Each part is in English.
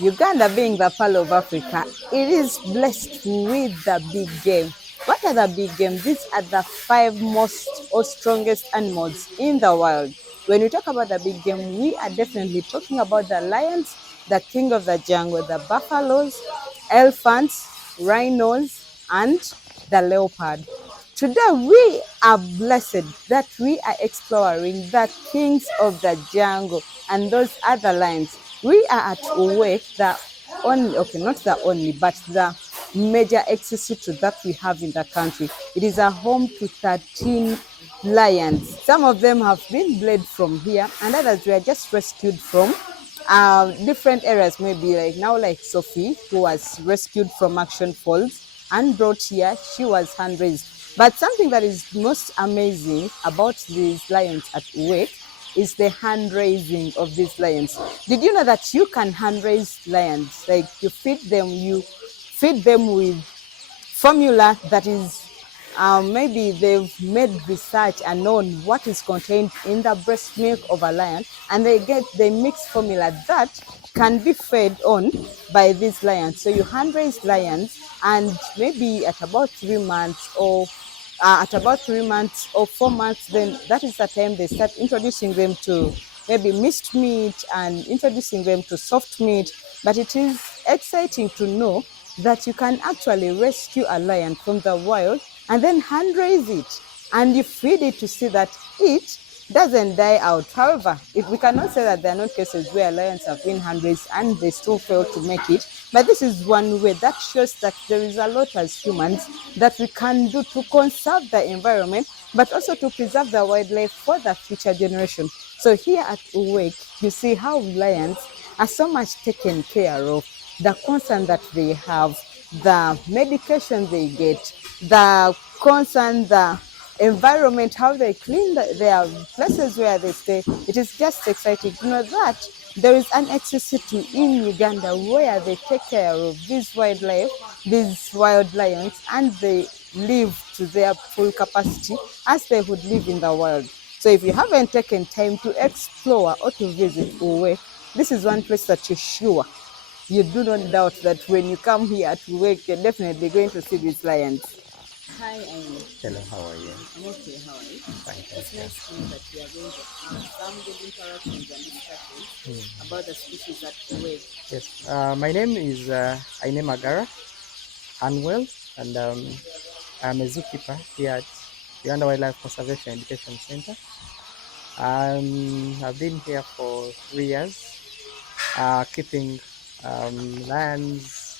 Uganda being the pearl of Africa, it is blessed with the big game. What are the big game? These are the five most or strongest animals in the world. When we talk about the big game, we are definitely talking about the lions, the king of the jungle, the buffaloes, elephants, rhinos, and the leopard. Today we are blessed that we are exploring the kings of the jungle and those other lions. We are at Uwec, the only, okay, not the only, but the major exosuit that we have in the country. It is a home to 13 lions. Some of them have been bled from here, and others were just rescued from different areas, maybe like now, like Sophie, who was rescued from Action Falls and brought here. She was hand raised. But something that is most amazing about these lions at Uwec is the hand raising of these lions. Did you know that you can hand raise lions? Like you feed them with formula that is maybe they've made research and known what is contained in the breast milk of a lion, and they mix formula that can be fed on by these lions. So you hand raise lions, and maybe at about 3 months or 4 months, then that is the time they start introducing them to maybe minced meat and introducing them to soft meat. But it is exciting to know that you can actually rescue a lion from the wild and then hand raise it, and you feed it to see that it doesn't die out. However, if we cannot say that there are not cases where lions have been hand raised and they still fail to make it, but this is one way that shows that there is a lot as humans that we can do to conserve the environment, but also to preserve the wildlife for the future generation. So here at Uwec, you see how lions are so much taken care of, the concern that they have, the medication they get, the concern, the environment, how they clean their places where they stay. It is just exciting to know that there is an exosuit in Uganda where they take care of these wildlife, these wild lions, and they live to their full capacity as they would live in the wild. So if you haven't taken time to explore or to visit Uwe, this is one place that you're sure you do not doubt that when you come here to work, you're definitely going to see these lions. Hi, Amy. Hello, how are you? I'm okay. How are you? Fine, It's thank you. nice to know that we are going to have some good interactions and discussions about the species at work. Yes, my name is Aine Magara Anwell, and I'm a zookeeper here at Uganda Wildlife Conservation Education Center. I've been here for 3 years, keeping lions,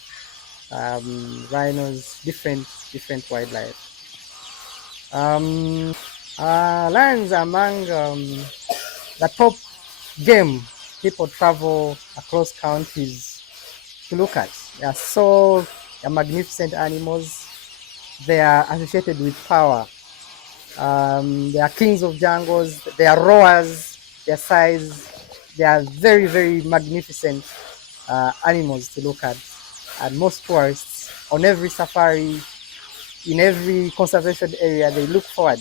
rhinos, different wildlife. Lions are among the top game people travel across countries to look at. They're magnificent animals. They are associated with power. They are kings of jungles. They are roars. Their size. They are very magnificent animals to look at. And most tourists on every safari, in every conservation area, they look forward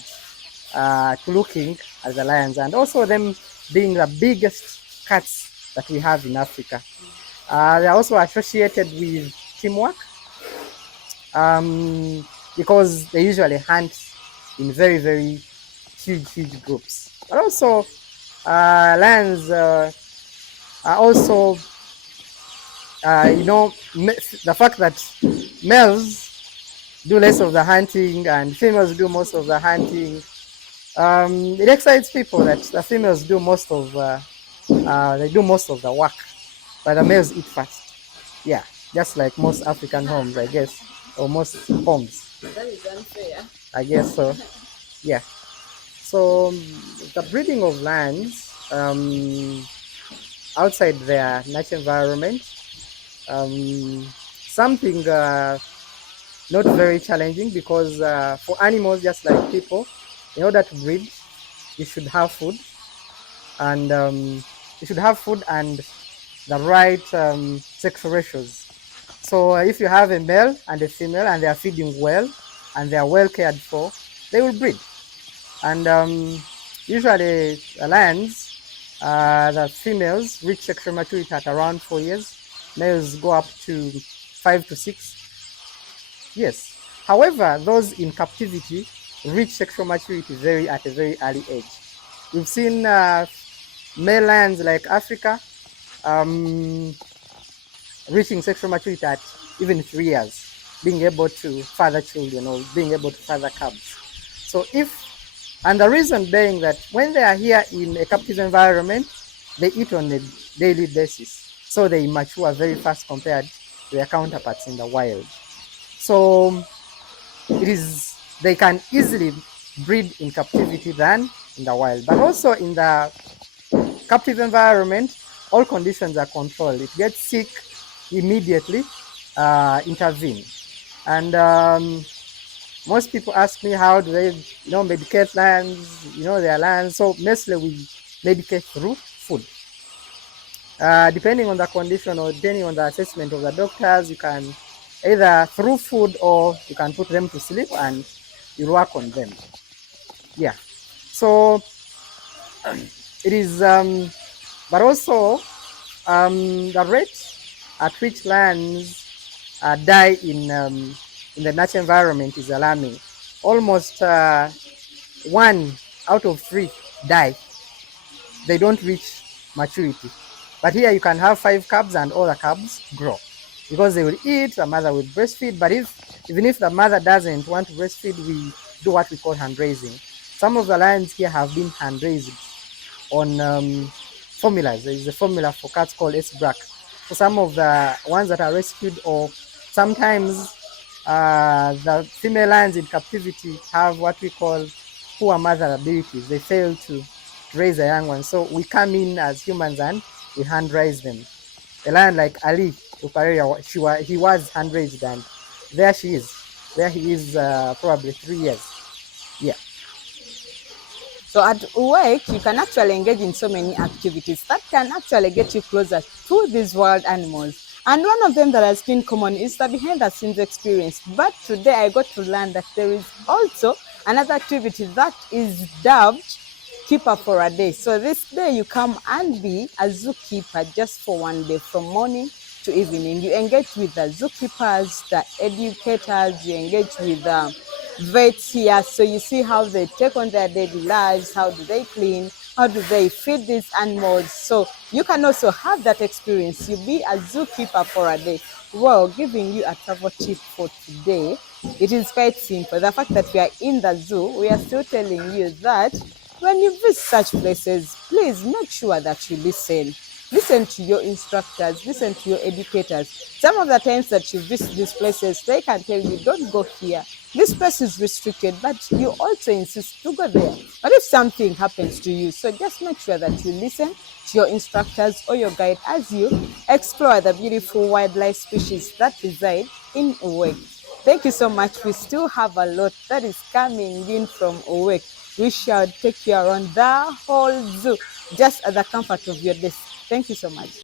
to looking at the lions, and also them being the biggest cats that we have in Africa. They're also associated with teamwork because they usually hunt in very huge groups. But also, lions are also, the fact that males do less of the hunting and females do most of the hunting. It excites people that the females do most of the work, but the males eat first. Yeah, just like most African homes, I guess, or most homes. That is unfair. I guess so. Yeah. So the breeding of lions outside their natural environment, something not very challenging, because for animals just like people, in order to breed, you should have food, and the right sexual ratios. So if you have a male and a female and they are feeding well and they are well cared for, they will breed. And usually lions, the females reach sexual maturity at around 4 years, Males go up to 5 to 6 years. However, those in captivity reach sexual maturity at a very early age. We've seen male lions like Africa reaching sexual maturity at even 3 years, being able to father children or being able to father cubs. So and the reason being that when they are here in a captive environment, they eat on a daily basis. So they mature very fast compared to their counterparts in the wild. So they can easily breed in captivity than in the wild. But also in the captive environment, all conditions are controlled. It gets sick, immediately intervene. And most people ask me how do they, medicate lions, their lions. So mostly we medicate through food. Depending on the condition or depending on the assessment of the doctors, you can either through food or you can put them to sleep and you work on them. Yeah. So it is, but also the rate at which lions die in the natural environment is alarming. Almost 1 out of 3 die. They don't reach maturity. But here you can have 5 cubs and all the cubs grow because they will eat, the mother will breastfeed. But even if the mother doesn't want to breastfeed, we do what we call hand raising. Some of the lions here have been hand raised on formulas. There is a formula for cats called S-Brack. So some of the ones that are rescued, or sometimes the female lions in captivity have what we call poor mother abilities. They fail to raise a young one. So we come in as humans and we hand raise them. A lion like Ali Upareria, he was hand raised, and there she is. There he is, probably 3 years. Yeah. So at Uwec, you can actually engage in so many activities that can actually get you closer to these wild animals. And one of them that has been common is the behind the scenes experience. But today I got to learn that there is also another activity that is dubbed Keeper for a Day. So this day you come and be a zookeeper just for one day, from morning to evening. You engage with the zookeepers, the educators, you engage with vets here. So you see how they take on their daily lives, how do they clean, how do they feed these animals. So you can also have that experience. You be a zookeeper for a day. Well, giving you a travel tip for today, it is quite simple. The fact that we are in the zoo, we are still telling you that when you visit such places, please make sure that you listen. Listen to your instructors, listen to your educators. Some of the times that you visit these places, they can tell you, don't go here. This place is restricted, but you also insist to go there. But if something happens to you, so just make sure that you listen to your instructors or your guide as you explore the beautiful wildlife species that reside in Uwec. Thank you so much. We still have a lot that is coming in from Uwec. We shall take you around the whole zoo just at the comfort of your desk. Thank you so much.